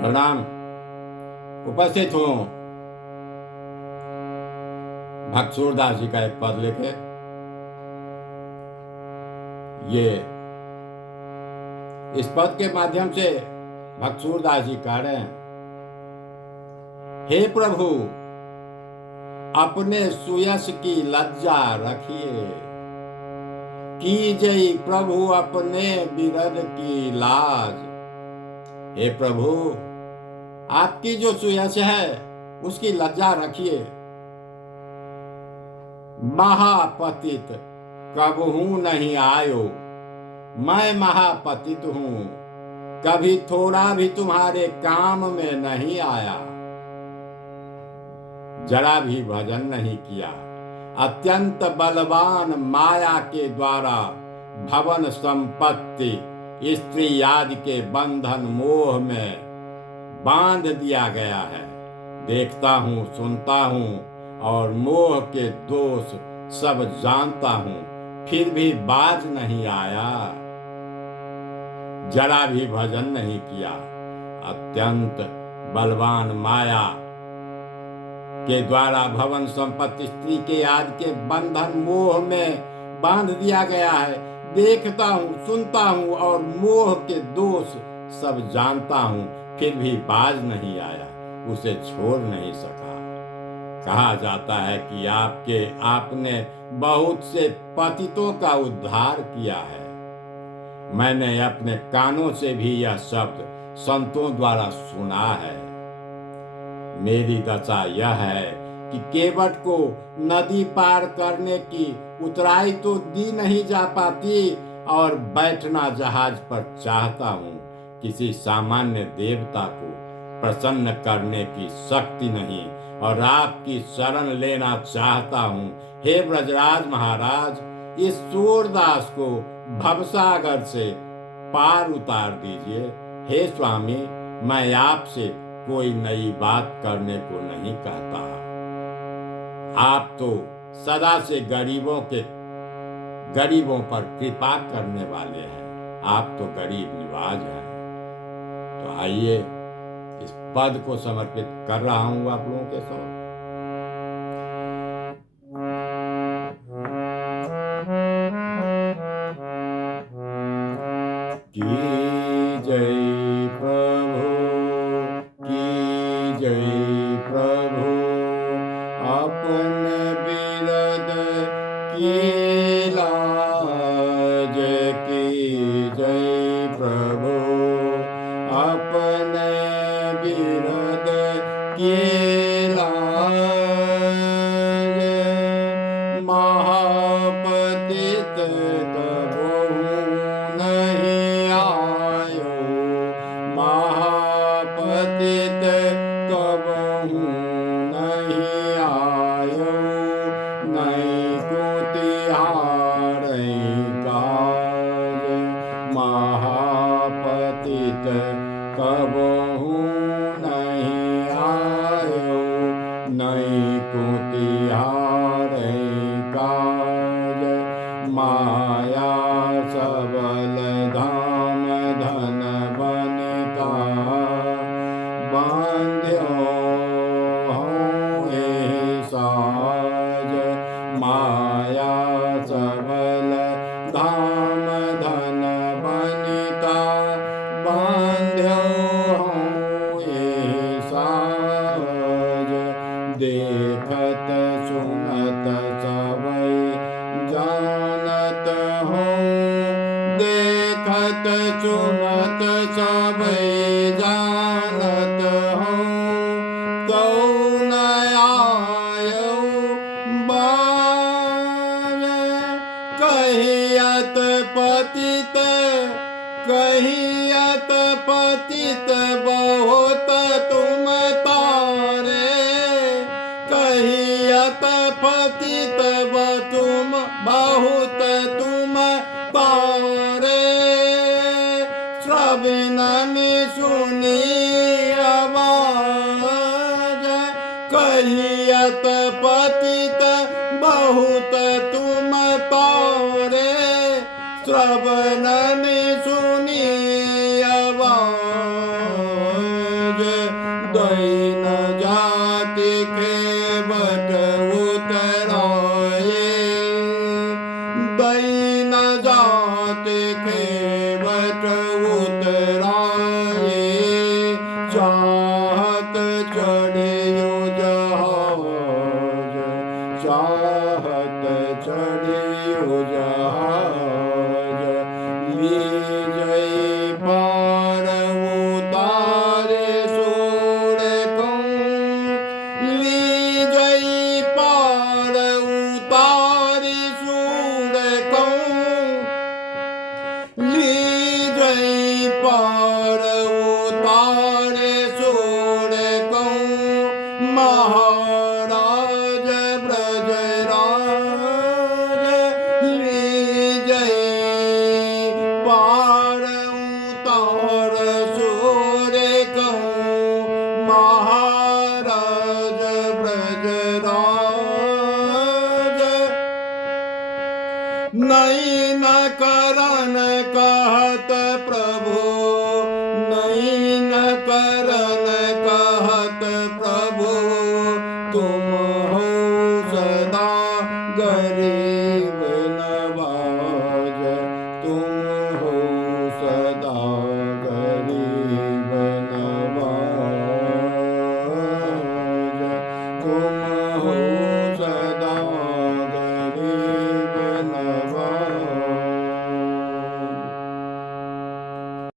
प्रणाम। उपस्थित हूँ भक्त सूरदास जी का एक पद लेके। ये इस पद के माध्यम से भक्त सूरदास जी कह रहे हैं, हे प्रभु अपने सुयश की लज्जा रखिए, कीजई प्रभु अपने बिरद की लाज। हे प्रभु आपकी जो सुयश है उसकी लज्जा रखिए। महापतित कबहू नहीं आयो, मैं महापतित हूं, कभी थोड़ा भी तुम्हारे काम में नहीं आया। जरा भी भजन नहीं किया, अत्यंत बलवान माया के द्वारा भवन संपत्ति स्त्री आदि के बंधन मोह में बांध दिया गया है। देखता हूँ, सुनता हूँ और मोह के दोष सब जानता हूँ, फिर भी बाज नहीं आया। जरा भी भजन नहीं किया, अत्यंत बलवान माया के द्वारा भवन संपत्ति स्त्री के आदि के बंधन मोह में बांध दिया गया है। देखता हूँ, सुनता हूँ और मोह के दोष सब जानता हूँ, फिर भी बाज नहीं आया, उसे छोड़ नहीं सका। कहा जाता है कि आपने बहुत से पतितों का उद्धार किया है। मैंने अपने कानों से भी यह शब्द संतों द्वारा सुना है। मेरी दशा यह है कि केवट को नदी पार करने की उतराई तो दी नहीं जा पाती और बैठना जहाज पर चाहता हूँ। किसी सामान्य देवता को प्रसन्न करने की शक्ति नहीं और आपकी शरण लेना चाहता हूँ। हे ब्रजराज महाराज, इस सूरदास को भवसागर से पार उतार दीजिए। हे स्वामी, मैं आपसे कोई नई बात करने को नहीं कहता। आप तो सदा से गरीबों पर कृपा करने वाले हैं। आप तो गरीब निवाज हैं। तो आइए इस पद को समर्पित कर रहा हूं आप लोगों के साथ। की जय प्रभु, की जय प्रभु, अपने बिरद की लाज। की जय प्रभु, अपने बिरद की लाज। महापतित कबहू नहीं आयो, महापतित कबहू नहीं आयो, नहीं को तिहारै काज। महापतित कबहू नहीं आयो, नहीं को तिहारै काज। माया सबल धाम धन बनिका, बांध्यो होए साज। माया सबल धाम धन बनिका, बांध्यो होए साज। देखत सुनत सबई जानत हो, देखत सुनत सबई जानत हो, कौन आयो बाज। कहियत पतित, कहियत पतित बहुत तुम तारे, कहियत पतित तुम बहुत तुम तारे। श्रवण सुनी आवाज, कहियत पतित बहुत तुम तारे। श्रवण सुनी आवाज, दैन जाति खेवट उतराए, दैन जाति खेवट उतराए, चाहत चढ़ियो जहाज, चाहत चढ़ियो जहाज, लीजई पार उतारे सोड़कौं, लीजई पार उतारे सोड़कौं, लीजई पार उतारे सोड़कौं, महाराज ब्रजराज, लीजई पार उतार सोड़कौं, महाराज ब्रजराज। नहीं न करन कहत प्रभु, नहीं न करन कहत प्रभु, तुम हो सदा गर